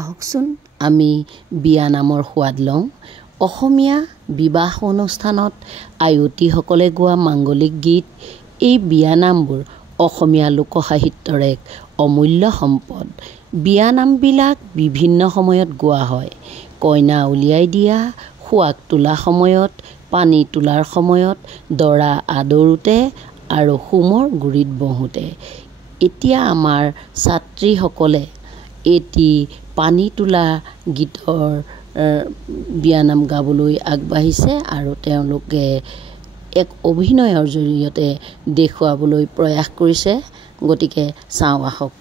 আহকচোন আমি বিয়া নামৰ সোৱাদ লওঁ। অসমীয়া বিবাহ অনুষ্ঠানত আয়তীসকলে গোৱা মাংগলিক গীত এই বিয়া নামবোৰ অসমীয়া লোকসাহিত্যৰ এক অমূল্য সম্পদ। বিয়া নামবিলাক বিভিন্ন সময়ত গোৱা হয়। কইনা উলিয়াই দিয়া, সুৱাগ তোলা সময়ত, পানী তোলাৰ সময়ত, দৰা আদৰোঁতে আৰু হোমৰ গুৰিত বহোঁতে। এতিয়া আমাৰ ছাত্ৰীসকলে এটি পানী তোলা গীতৰ বিয়ানাম গাবলৈ আগবাঢ়িছে আৰু তেওঁলোকে এক অভিনয়ৰ জৰিয়তে দেখুৱাবলৈ প্ৰয়াস কৰিছে। গতিকে চাওঁ আহক।